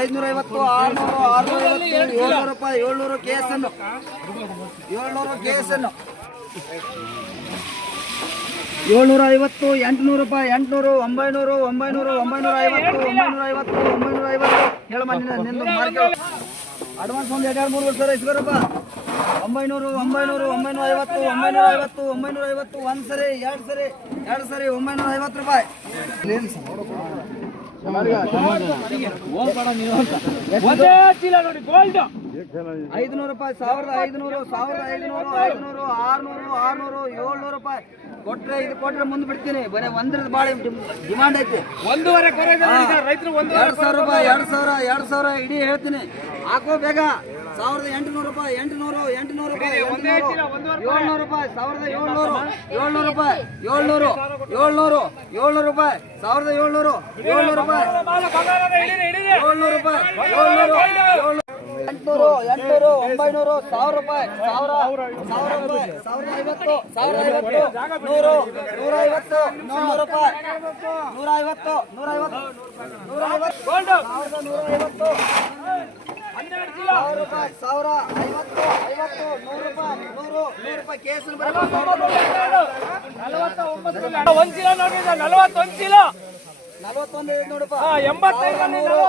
550, 600, 650, 700 ರೂಪಾಯಿ, 700 ಕೇಸನ್ನು, 700 ಕೇಸನ್ನು, 750, 800 ರೂಪಾಯಿ, 800, 900, 900, 950, 950, 950. ಹೇಳಮ್ಮ ನಿಂದು ಮಾರ್ಕೆಟ್ ಅಡ್ವಾನ್ಸ್ ಒಂದು 2 3 ವರ್ಷ ಇಸ್ಕೊರಪ್ಪ. 900, 900, 950, 950, 950, ಒಂದು ಸರಿ, ಎರಡು ಸರಿ, 950 ರೂಪಾಯಿ. 500 ರೂಪಾಯಿ, 1500, 1500, 500, 600, 600, 700 ರೂಪಾಯಿ ಕೊಟ್ರೆ ಇದು ಕೊಟ್ರೆ ಮುಂದೆ ಬಿಡ್ತೀನಿ. ಬರೀ ಒಂದ್ರದ್ದು ಭಾಳ ಡಿಮಾಂಡ್ ಐತಿ. 1.5 ರೈತರು 2,000 ರೂಪಾಯಿ, 2,000 ಇಡೀ ಹೇಳ್ತೀನಿ. ಹಾಕೋ ಬೇಗ. 1,800 ರೂಪಾಯಿ, 800, 800 ರೂಪಾಯಿ, 700 ರೂಪಾಯಿ, 1,700, 700 ರೂಪಾಯಿ, 700, 700, 700 ರೂಪಾಯಿ, 1,700, 700 ರೂಪಾಯಿ, 700 ರೂಪಾಯಿ, 700, 800, 800, 900, 1,000 ರೂಪಾಯಿ, 1,000 ರೂಪಾಯಿ, 1,050, 1,050, 100, 150, 200 ರೂಪಾಯಿ, 150, 150, 150, 150, 1,000 ರೂಪಾಯಿ, 1,000, 50, 50, 100 ರೂಪಾಯಿ, 100, 100 ರೂಪಾಯಿ ಕೇಸಲ್ಲಿ ಬರುತ್ತೆ. 1 ಕಿಲೋ ನೋಡಿ, 41 ಕಿಲೋ, 41 ನೋಡಪ್ಪ, 85, 300,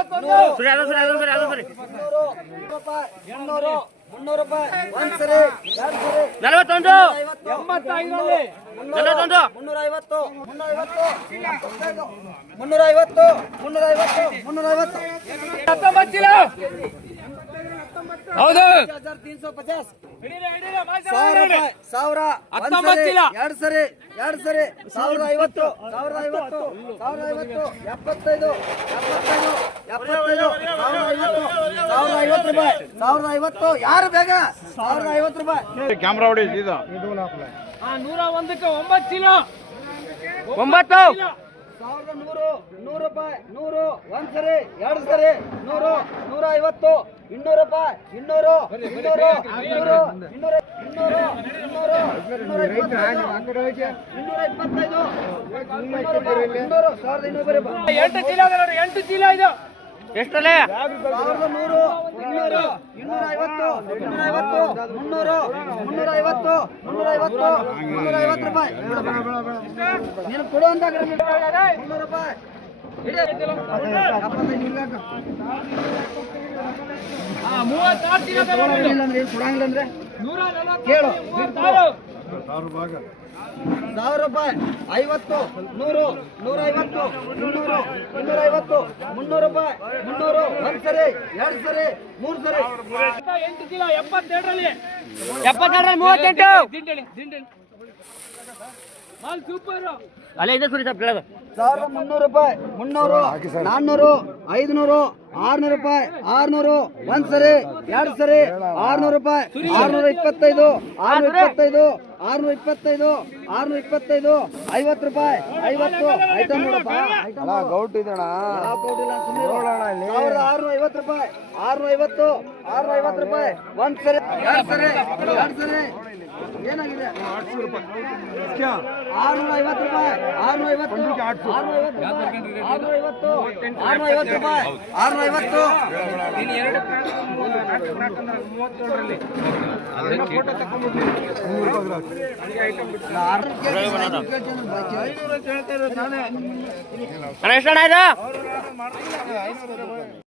300 ರೂಪಾಯಿ, ಒಂದು ಸರಿ, ಎರಡು ಸರಿ, 41, 85, 41, 350, 350, 350, 350, 19 ಕಿಲೋ. ಹೌದು, 1,350, 1,000 ರೂಪಾಯಿ, 1,000, 19 ಚೀಲ. ಎರಡು ಸರಿ, 1,050, 1,050, 1,050, 75, 75, 75, 1,050 ರೂಪಾಯಿ, 1,050, ಯಾರು ಬೇಗ, 1,050 ರೂಪಾಯಿ. ಕ್ಯಾಮ್ರಾ ಹೊಡಿ ಇದು. 101ಕ್ಕೆ 9 ಕಿಲೋ, 9, 1,100, 100 ರೂಪಾಯಿ, 100, ಒಂದು ಸರಿ, ಎರಡು ಸರಿ, 100, 150, 200 ರೂಪಾಯಿ, 200, 200, 200, 200, 200, 225, 8 ಚೀಲ ಇದೆ ನೋಡಿ, 8 ಚೀಲ ಇದು ಎಷ್ಟಲ್ಲೇ? 1,100, 200, 250, 250, 300, 350, 350, 350 ರೂಪಾಯಿ. ನೀನು ಕೊಡು ಅಂತ 300 ರೂಪಾಯಿ. 36 ಚೀಲ ಕೊಡಂಗಿಲ್ಲ ಅಂದ್ರೆ ಕೇಳು. 1,000 ರೂಪಾಯಿ, 50, 100, 150, 200, 250, 300 ರೂಪಾಯಿ, 300, ಒಂದು ಸರಿ, ಎರಡು ಸರಿ, ಮೂರು ಸರಿ. 8 ಕಿಲೋ, 72ರಲ್ಲಿ 38, ದಿಂಡಳಿ ಮಾಲ್ ಸೂಪರ್. ಅಲ್ಲೇ ಇದೆ ಸುರಿ ಸರ್. 1,300 ರೂಪಾಯಿ, 300, 400, 500, 600 ರೂಪಾಯಿ, 600, ಒಂದು ಸರಿ, ಎರಡು ಸರಿ, 600 ರೂಪಾಯಿ, 625, 625, 625, 625, 50 ರೂಪಾಯಿ, 50 ಐಟಮ್ ನೋಡಪ್ಪ, ಐಟಮ್ ಗೌಟ್ ಇದಣ್ಣ. ಯಾವ ಕೊಟ್ಟಿಲ್ಲ, ಸುಮ್ಮನೆ 1,650 ರೂಪಾಯಿ, 650, 650 ರೂಪಾಯಿ, ಒಂದು ಸರಿ, ಎರಡು ಸರಿ, ಎರಡು ಸರಿ, ಏನಾಗಿದೆ? 650 ರೂಪಾಯಿ, 650, 650, 650, 650 ರೂಪಾಯಿ, 650. ಎಷ್ಟು